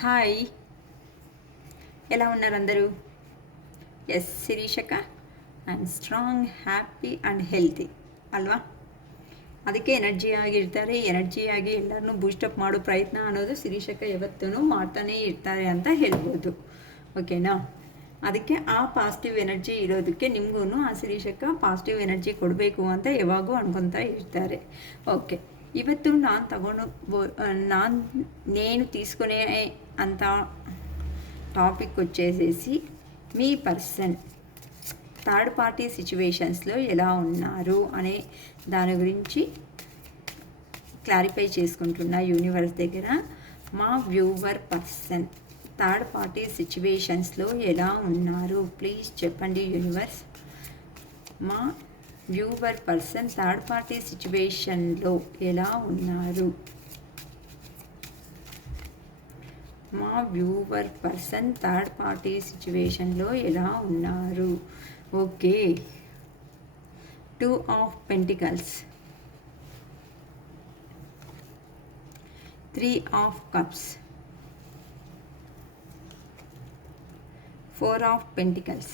Hi, ఎలా ఉన్నారు అందరూ? ఎస్ శిరీషక, I am strong, happy and healthy ಅಲ್ವಾ? ಅದಕ್ಕೆ ಎನರ್ಜಿಯಾಗಿ ಎಲ್ಲರನ್ನೂ ಬೂಸ್ಟಪ್ ಮಾಡೋ ಪ್ರಯತ್ನ ಅನ್ನೋದು ಶಿರೀಷಕ ಯಾವತ್ತೂ ಮಾಡ್ತಾನೇ ಇರ್ತಾರೆ ಅಂತ ಹೇಳ್ಬೋದು. ಓಕೆನಾ? ಅದಕ್ಕೆ ಆ ಪಾಸಿಟಿವ್ ಎನರ್ಜಿ ಇರೋದಕ್ಕೆ ನಿಮಗೂ ಆ ಶಿರೀಷಕ ಪಾಸಿಟಿವ್ ಎನರ್ಜಿ ಕೊಡಬೇಕು ಅಂತ ಯಾವಾಗೂ ಅನ್ಕೊತಾ ಇರ್ತಾರೆ. ಓಕೆ, ಇವತ್ತು నేను తీసుకునే అంత టాపిక్ వచ్చేసేసి మీ పర్సన్ థర్డ్ పార్టీ సిచ్యువేషన్స్లో ఎలా ఉన్నారు అనే దాని గురించి క్లారిఫై చేసుకుంటున్నా యూనివర్స్ దగ్గర. మా వ్యూవర్ పర్సన్ థర్డ్ పార్టీ సిచ్యువేషన్స్లో ఎలా ఉన్నారు ప్లీజ్ చెప్పండి యూనివర్స్. మా వ్యూవర్ పర్సన్ థర్డ్ పార్టీ సిచ్యువేషన్లో ఎలా ఉన్నారు? మా వ్యూవర్ పర్సన్ థర్డ్ పార్టీ సిచ్యువేషన్లో ఎలా ఉన్నారు? Okay, 2 of pentacles, 3 of cups, 4 of pentacles,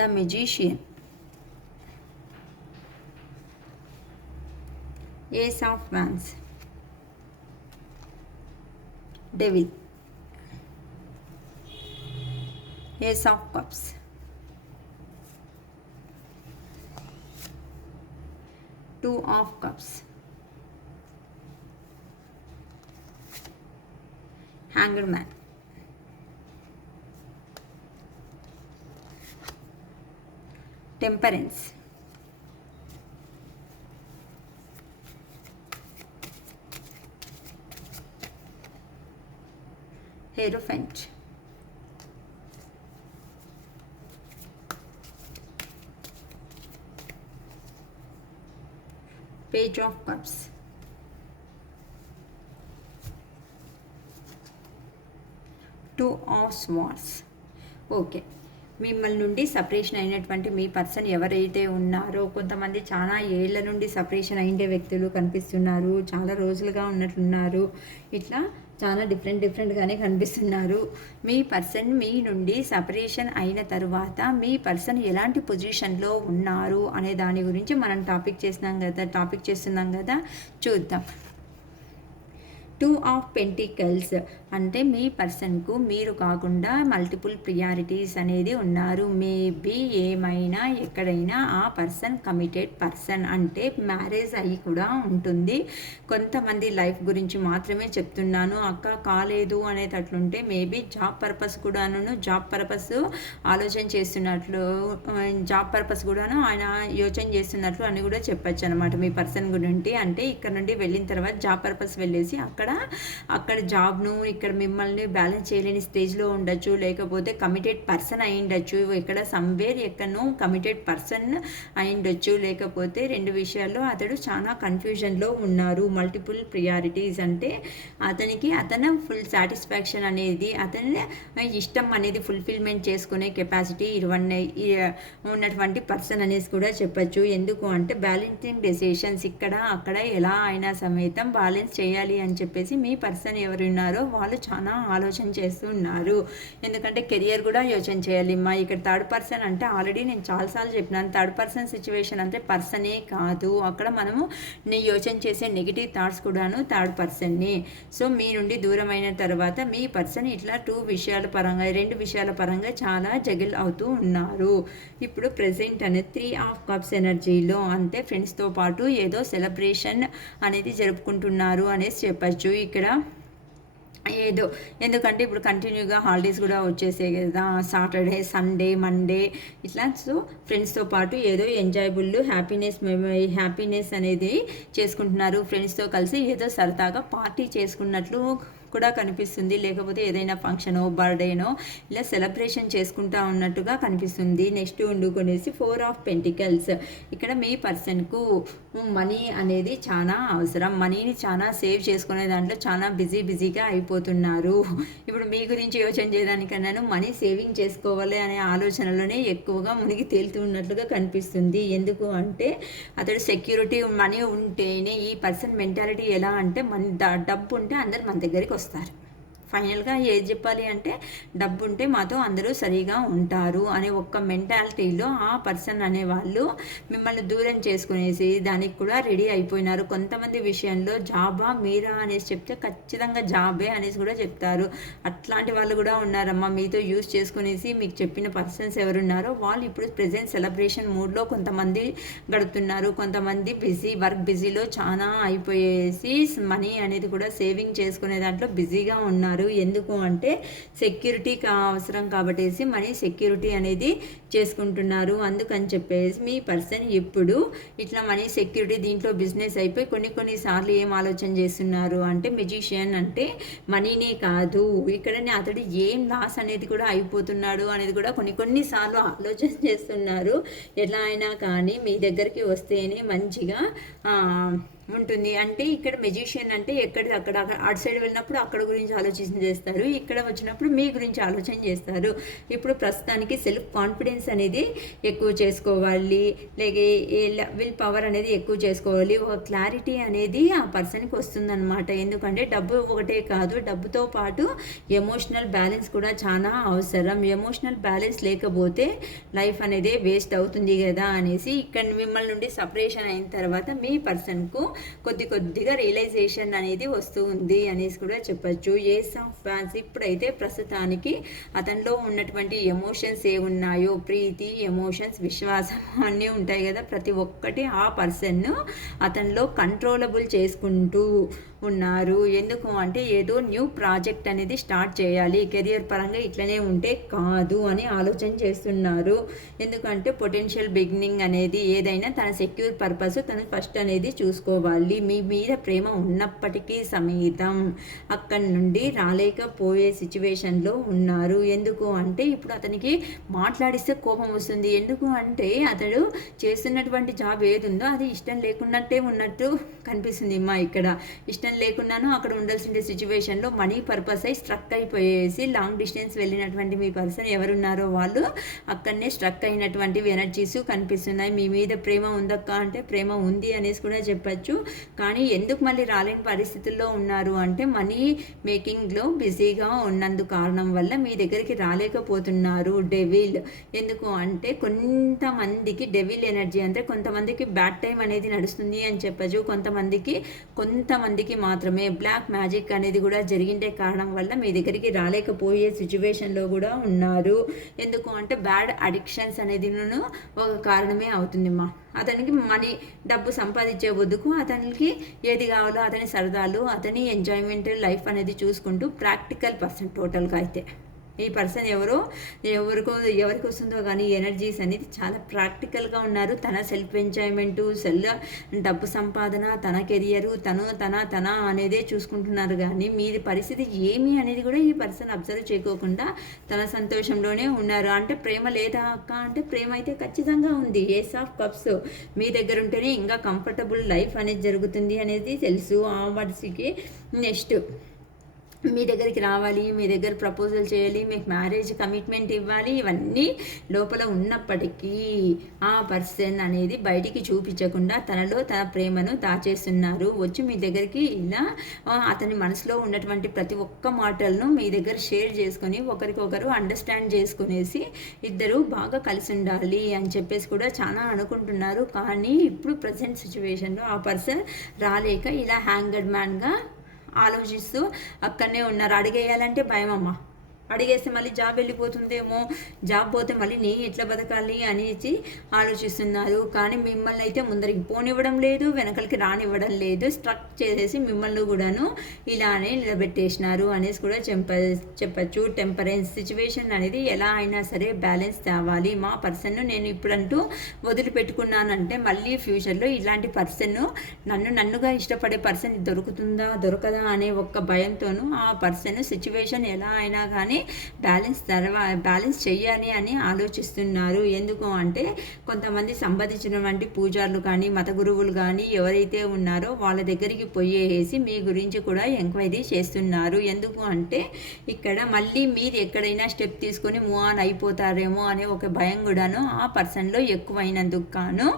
the magician, ace of wands, Devil, Ace of Cups, Two of Cups, Hanged Man, Temperance, Hierophant, Page of Cups, Two of Swords. Okay, మిమ్మల్ని నుండి separation అయినటువంటి మీ person ఎవరైతే ఉన్నారో, కొంతమంది చాలా ఏళ్ల నుండి separation అయిండే వ్యక్తులు కనిపిస్తున్నారు, చాలా రోజులుగా ఉన్నట్లున్నారు, ఇట్లా చాలా డిఫరెంట్గానే కనిపిస్తున్నారు. మీ పర్సన్ మీ నుండి సపరేషన్ అయిన తర్వాత మీ పర్సన్ ఎలాంటి పొజిషన్లో ఉన్నారు అనే దాని గురించి మనం టాపిక్ చేస్తున్నాం కదా, చూద్దాం. 2 ఆఫ్ పెంటికల్స్ అంటే మీ పర్సన్కు మీరు కాకుండా మల్టిపుల్ ప్రియారిటీస్ అనేది ఉన్నారు. మేబీ ఏమైనా ఎక్కడైనా ఆ పర్సన్ కమిటెడ్ పర్సన్, అంటే మ్యారేజ్ అయ్యి కూడా ఉంటుంది. కొంతమంది లైఫ్ గురించి మాత్రమే చెప్తున్నాను, అక్క కాలేదు అనేటట్లుంటే మేబీ జాబ్ పర్పస్ ఆలోచన చేస్తున్నట్లు, జాబ్ పర్పస్ కూడాను ఆయన యోచన చేస్తున్నట్లు అని కూడా చెప్పచ్చు అనమాట మీ పర్సన్ గురించి. అంటే ఇక్కడ నుండి వెళ్ళిన తర్వాత జాబ్ పర్పస్ వెళ్ళేసి అక్కడ జాబ్ను ఇక్కడ మిమ్మల్ని బ్యాలెన్స్ చేయలేని స్టేజ్లో ఉండొచ్చు, లేకపోతే కమిటెడ్ పర్సన్ అయి ఉండొచ్చు, ఇక్కడ సమ్వేర్ ఎక్కడనో కమిటెడ్ పర్సన్ అయి ఉండొచ్చు, లేకపోతే రెండు విషయాల్లో అతడు చాలా కన్ఫ్యూజన్లో ఉన్నారు. మల్టిపుల్ ప్రియారిటీస్ అంటే అతను ఫుల్ సాటిస్ఫాక్షన్ అనేది, అతని ఇష్టం అనేది ఫుల్ఫిల్మెంట్ చేసుకునే కెపాసిటీ ఉన్నటువంటి పర్సన్ అనేసి కూడా చెప్పచ్చు. ఎందుకు అంటే బ్యాలెన్సింగ్ డెసిషన్స్ ఇక్కడ అక్కడ ఎలా అయినా సಮೇతం బ్యాలెన్స్ చేయాలి అని చెప్పేసి మీ పర్సన్ ఎవరున్నారో వాళ్ళు చాలా ఆలోచన చేస్తూ ఉన్నారు. ఎందుకంటే కెరియర్ కూడా యోచన చేయాలి. ఇక్కడ థర్డ్ పర్సన్ అంటే ఆల్రెడీ నేను చాలాసార్లు చెప్పినాను, థర్డ్ పర్సన్ సిచ్యువేషన్ అంటే పర్సనే కాదు, అక్కడ మనము యోచన చేసే నెగిటివ్ థాట్స్ కూడాను థర్డ్ పర్సన్ని. సో మీ నుండి దూరమైన తర్వాత మీ పర్సన్ ఇట్లా రెండు విషయాల పరంగా చాలా జగిల్ అవుతూ ఉన్నారు. ఇప్పుడు ప్రెజెంట్ అనేది 3 ఆఫ్ కప్స్ ఎనర్జీలో, అంటే ఫ్రెండ్స్తో పాటు ఏదో సెలబ్రేషన్ అనేది జరుపుకుంటున్నారు అనేసి చెప్పచ్చు ఇక్కడ. ఎందుకంటే ఇప్పుడు కంటిన్యూగా హాలిడేస్ కూడా వచ్చేసాయి కదా, సాటర్డే, సండే, మండే ఇట్లా. సో ఫ్రెండ్స్తో పాటు ఏదో ఎంజాయబుల్ హ్యాపీనెస్ అనేది చేసుకుంటున్నారు. ఫ్రెండ్స్తో కలిసి ఏదో సరదాగా పార్టీ చేసుకున్నట్లు కూడా కనిపిస్తుంది, లేకపోతే ఏదైనా ఫంక్షనో బర్త్డేనో ఇలా సెలబ్రేషన్ చేసుకుంటా ఉన్నట్టుగా కనిపిస్తుంది. నెక్స్ట్ ఉండుకొనేసి 4 ఆఫ్ పెంటికల్స్. ఇక్కడ మీ పర్సన్కు మనీ అనేది చాలా అవసరం. మనీని చాలా సేవ్ చేసుకునే దాంట్లో చాలా బిజీగా అయిపోతున్నారు. ఇప్పుడు మీ గురించి యోచన చేయడానికన్నాను మనీ సేవింగ్ చేసుకోవాలి అనే ఆలోచనలోనే ఎక్కువగా మునిగి తేలుతున్నట్లుగా కనిపిస్తుంది. ఎందుకు అంటే అతడు సెక్యూరిటీ మనీ ఉంటేనే, ఈ పర్సన్ మెంటాలిటీ ఎలా అంటే డబ్బు ఉంటే అందరు మన దగ్గరికి వస్తారు. ఫైనల్గా ఏది చెప్పాలి అంటే డబ్బు ఉంటే మాతో అందరూ సరిగా ఉంటారు అనే ఒక్క మెంటాలిటీలో ఆ పర్సన్ అనేవాళ్ళు మిమ్మల్ని దూరం చేసుకునేసి దానికి కూడా రెడీ అయిపోయినారు. కొంతమంది విషయంలో జాబా మీరా అనేసి చెప్తే ఖచ్చితంగా జాబే అనేసి కూడా చెప్తారు. అట్లాంటి వాళ్ళు కూడా ఉన్నారమ్మా. మీతో యూజ్ చేసుకునేసి మీకు చెప్పిన పర్సన్స్ ఎవరున్నారో వాళ్ళు ఇప్పుడు ప్రెజెంట్ సెలబ్రేషన్ మూడ్లో కొంతమంది గడుపుతున్నారు. కొంతమంది వర్క్ బిజీలో చాలా అయిపోయేసి మనీ అనేది కూడా సేవింగ్ చేసుకునే దాంట్లో బిజీగా ఉన్నారు. ఎందుకు అంటే సెక్యూరిటీకి అవసరం కాబట్టేసి మనీ సెక్యూరిటీ అనేది చేసుకుంటున్నారు. అందుకని చెప్పేసి మీ పర్సన్ ఇప్పుడు ఇట్లా మనీ సెక్యూరిటీ దీంట్లో బిజినెస్ అయిపోయి కొన్నిసార్లు ఏం ఆలోచన చేస్తున్నారు అంటే మెజిషియన్ అంటే మనీనే కాదు, ఇక్కడనే అతడు ఏం లాస్ అనేది కూడా అయిపోతున్నాడు అనేది కూడా కొన్నిసార్లు ఆలోచన చేస్తున్నారు. ఎలా అయినా కానీ మీ దగ్గరికి వస్తేనే మంచిగా ఉంటుంది. అంటే ఇక్కడ మెజిషియన్ అంటే అక్కడ అటు సైడ్ వెళ్ళినప్పుడు అక్కడ గురించి ఆలోచన చేస్తారు, ఇక్కడ వచ్చినప్పుడు మీ గురించి ఆలోచన చేస్తారు. ఇప్పుడు ప్రస్తుతానికి సెల్ఫ్ కాన్ఫిడెన్స్ అనేది ఎక్కువ చేసుకోవాలి, లేక విల్ పవర్ అనేది ఎక్కువ చేసుకోవాలి. ఒక క్లారిటీ అనేది ఆ పర్సన్కి వస్తుందన్నమాట. ఎందుకంటే డబ్బు ఒకటే కాదు, డబ్బుతో పాటు ఎమోషనల్ బ్యాలెన్స్ కూడా చాలా అవసరం. ఎమోషనల్ బ్యాలెన్స్ లేకపోతే లైఫ్ అనేది వేస్ట్ అవుతుంది కదా అనేసి ఇక్కడ మిమ్మల్ని నుండి సపరేషన్ అయిన తర్వాత మీ పర్సన్కు కొద్దిగా రియలైజేషన్ అనేది వస్తూ ఉంది అనేసి కూడా చెప్పచ్చు. Ace of wands. ఇప్పుడైతే ప్రస్తుతానికి అతనిలో ఉన్నటువంటి ఎమోషన్స్ ఏ ఉన్నాయో, ప్రీతి, ఎమోషన్స్, విశ్వాసం అన్నీ ఉంటాయి కదా, ప్రతి ఒక్కటి ఆ పర్సన్ను అతనిలో కంట్రోలబుల్ చేసుకుంటూ ఉన్నారు. ఎందుకు అంటే ఏదో న్యూ ప్రాజెక్ట్ అనేది స్టార్ట్ చేయాలి, కెరియర్ పరంగా ఇట్లనే ఉంటే కాదు అని ఆలోచన చేస్తున్నారు. ఎందుకంటే పొటెన్షియల్ బిగినింగ్ అనేది ఏదైనా తన సెక్యూర్ పర్పస్ తను ఫస్ట్ అనేది చూసుకోవాలి. మీ మీద ప్రేమ ఉన్నప్పటికీ సమేతం అక్కడి నుండి రాలేకపోయే సిచ్యువేషన్లో ఉన్నారు. ఎందుకు అంటే ఇప్పుడు అతనికి మాట్లాడిస్తే కోపం వస్తుంది. ఎందుకు అంటే అతడు చేస్తున్నటువంటి జాబ్ ఏది ఉందో అది ఇష్టం లేకున్నట్టే ఉన్నట్టు కనిపిస్తుంది అమ్మా. ఇక్కడ ఇష్టం లేకున్నాను అక్కడ ఉండాల్సిన సిచ్యువేషన్లో మనీ పర్పస్ అయి స్ట్రక్ అయిపోయేసి లాంగ్ డిస్టెన్స్ వెళ్ళినటువంటి మీ పర్సన్ ఎవరున్నారో వాళ్ళు అక్కడనే స్ట్రక్ అయినటువంటివి ఎనర్జీస్ కనిపిస్తున్నాయి. మీ మీద ప్రేమ ఉందక్క అంటే ప్రేమ ఉంది అనేసి కూడా చెప్పచ్చు. కానీ ఎందుకు మళ్ళీ రాలేని పరిస్థితుల్లో ఉన్నారు అంటే మనీ మేకింగ్లో బిజీగా ఉన్నందు కారణం వల్ల మీ దగ్గరికి రాలేకపోతున్నారు. డెవిల్. ఎందుకు అంటే కొంతమందికి డెవిల్ ఎనర్జీ అంటే కొంతమందికి బ్యాడ్ టైం అనేది నడుస్తుంది అని చెప్పచ్చు, కొంతమందికి మాత్రమే బ్లాక్ మ్యాజిక్ అనేది కూడా జరిగిండే కారణం వల్ల మీ దగ్గరికి రాలేకపోయే సిచ్యువేషన్లో కూడా ఉన్నారు. ఎందుకు అంటే బ్యాడ్ అడిక్షన్స్ అనేది ఒక కారణమే అవుతుందిమ్మా. అతనికి మనీ డబ్బు సంపాదించే వద్దుకు అతనికి ఏది కావాలో అతని సరదాలు, అతని ఎంజాయ్మెంట్ లైఫ్ అనేది చూసుకుంటూ ప్రాక్టికల్ పర్సన్ టోటల్గా అయితే ఈ పర్సన్ ఎవరికి వస్తుందో కానీ ఎనర్జీస్ అనేది చాలా ప్రాక్టికల్గా ఉన్నారు. తన సెల్ఫ్ ఎంజాయ్మెంటు, డబ్బు సంపాదన, తన కెరియరు, తన అనేదే చూసుకుంటున్నారు. కానీ మీది పరిస్థితి ఏమి అనేది కూడా ఈ పర్సన్ అబ్జర్వ్ చేయకోకుండా తన సంతోషంలోనే ఉన్నారు. అంటే ప్రేమ లేదా అక్క అంటే ప్రేమ అయితే ఖచ్చితంగా ఉంది. Ace of cups. మీ దగ్గర ఉంటేనే ఇంకా కంఫర్టబుల్ లైఫ్ అనేది జరుగుతుంది అనేది తెలుసు ఆ మనిషికి. నెక్స్ట్ మీ దగ్గరికి రావాలి, మీ దగ్గర ప్రపోజల్ చేయాలి, మీకు మ్యారేజ్ కమిట్మెంట్ ఇవ్వాలి, ఇవన్నీ లోపల ఉన్నప్పటికీ ఆ పర్సన్ అనేది బయటికి చూపించకుండా తనలో తన ప్రేమను దాచేస్తున్నారు. వచ్చి మీ దగ్గరికి ఇలా అతని మనసులో ఉన్నటువంటి ప్రతి ఒక్క మాటలను మీ దగ్గర షేర్ చేసుకొని ఒకరికొకరు అండర్స్టాండ్ చేసుకునేసి ఇద్దరు బాగా కలిసి ఉండాలి అని చెప్పేసి కూడా చాలా అనుకుంటున్నారు. కానీ ఇప్పుడు ప్రజెంట్ సిచ్యువేషన్లో ఆ పర్సన్ రాలేక ఇలా హ్యాంగర్డ్ మ్యాన్గా ఆలోచిస్తూ అక్కడనే ఉన్నారు. అడిగేయాలంటే భయం అమ్మ. అడిగేస్తే మళ్ళీ జాబ్ వెళ్ళిపోతుందేమో, జాబ్ పోతే మళ్ళీ నేను ఎట్లా బతకాలి అనేసి ఆలోచిస్తున్నారు. కానీ మిమ్మల్ని అయితే ముందరికి పోనివ్వడం లేదు, వెనకలికి రానివ్వడం లేదు. స్ట్రక్ చేసేసి మిమ్మల్ని కూడాను ఇలానే నిలబెట్టేసినారు అనేసి కూడా చెప్పచ్చు. టెంపరెన్స్ సిచ్యువేషన్ అనేది ఎలా అయినా సరే బ్యాలెన్స్ తేవాలి. మా పర్సన్ను నేను ఇప్పుడంటూ వదిలిపెట్టుకున్నానంటే మళ్ళీ ఫ్యూచర్లో ఇలాంటి పర్సన్ను నన్నుగా ఇష్టపడే పర్సన్ దొరుకుతుందా దొరకదా అనే ఒక్క భయంతోనూ ఆ పర్సన్ సిచ్యువేషన్ ఎలా అయినా కానీ బ్యాలెన్స్ చెయ్యాలి అని ఆలోచిస్తున్నారు. ఎందుకు అంటే కొంతమంది సంబంధించినటువంటి పూజారులు కానీ మత గురువులు కానీ ఎవరైతే ఉన్నారో వాళ్ళ దగ్గరికి పోయేసి మీ గురించి కూడా ఎంక్వైరీ చేస్తున్నారు. ఎందుకు అంటే ఇక్కడ మళ్ళీ మీరు ఎక్కడైనా స్టెప్ తీసుకొని మూవ్ ఆన్ అయిపోతారేమో అనే ఒక భయం కూడాను ఆ పర్సన్లో ఎక్కువైనందుకు గాను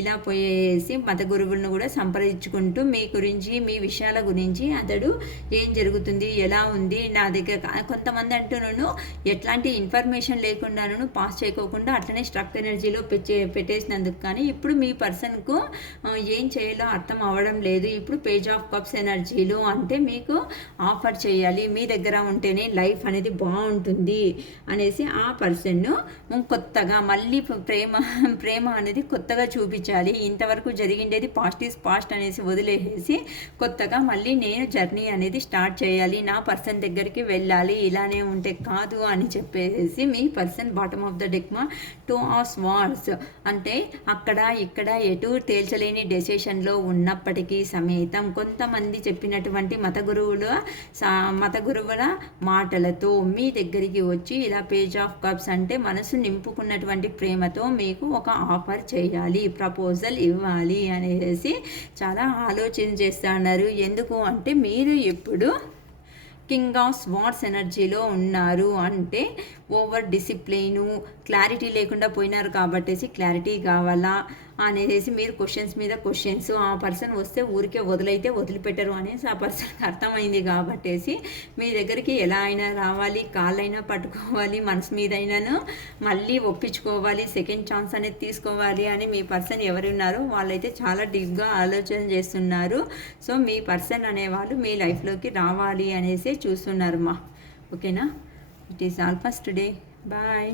ఇలా పోయేసి మత గురువులను కూడా సంప్రదించుకుంటూ మీ గురించి మీ విషయాల గురించి అతడు ఏం జరుగుతుంది ఎలా ఉంది నా దగ్గర కొంతమంది అంటూను ఎట్లాంటి ఇన్ఫర్మేషన్ లేకుండాను పాస్ చేయకోకుండా అట్లనే స్ట్రక్ ఎనర్జీలో పెట్టేసినందుకు కానీ ఇప్పుడు మీ పర్సన్కు ఏం చేయాలో అర్థం అవ్వడం లేదు. ఇప్పుడు పేజ్ ఆఫ్ కప్స్ ఎనర్జీలో అంటే మీకు ఆఫర్ చేయాలి, మీ దగ్గర ఉంటేనే లైఫ్ అనేది బాగుంటుంది అనేసి ఆ పర్సన్ను కొత్తగా మళ్ళీ ప్రేమ అనేది కొత్తగా చూపించాలి. ఇంతవరకు జరిగిండేది పాస్ట్ ఈజ్ పాస్ట్ అనేసి వదిలేసి కొత్తగా మళ్ళీ నేను జర్నీ అనేది స్టార్ట్ చేయాలి, నా పర్సన్ దగ్గరికి వెళ్ళాలి, ఇలానే ఉంటే కాదు అని చెప్పేసి మీ పర్సన్ బాటమ్ ఆఫ్ ద డెక్మా 2 ఆఫ్ స్వార్డ్స్ అంటే అక్కడ ఇక్కడ ఎటు తేల్చలేని డెసిషన్లో ఉన్నప్పటికీ సమేతం కొంతమంది చెప్పినటువంటి మత గురువుల మాటలతో మీ దగ్గరికి వచ్చి ఇలా పేజ్ ఆఫ్ కప్స్ అంటే మనసు నింపుకున్నటువంటి ప్రేమతో మీకు ఒక ఆఫర్ చేయాలి, ప్రపోజల్ ఇవ్వాలి అనేసి చాలా ఆలోచన చేస్తున్నారు. ఎందుకు అంటే మీరు ఇప్పుడు కింగ్ ఆఫ్ స్వార్డ్స్ ఎనర్జీలో ఉన్నారు అంటే ఓవర్ డిసిప్లైను క్లారిటీ లేకుండా పోయినారు కాబట్టేసి క్లారిటీ కావాలా అనేసి మీరు క్వశ్చన్స్ మీద క్వశ్చన్స్ ఆ పర్సన్ వస్తే ఊరికే వదిలిపెట్టరు అనేసి ఆ పర్సన్కి అర్థమైంది కాబట్టేసి మీ దగ్గరికి ఎలా అయినా రావాలి, కాళ్ళైనా పట్టుకోవాలి, మనసు మీద అయినాను మళ్ళీ ఒప్పించుకోవాలి, సెకండ్ ఛాన్స్ అనేది తీసుకోవాలి అని మీ పర్సన్ ఎవరున్నారో వాళ్ళైతే చాలా డీప్గా ఆలోచన చేస్తున్నారు. సో మీ పర్సన్ అనేవాళ్ళు మీ లైఫ్లోకి రావాలి అనేసి చూస్తున్నారు మా ఓకేనా. It is all for today. Bye.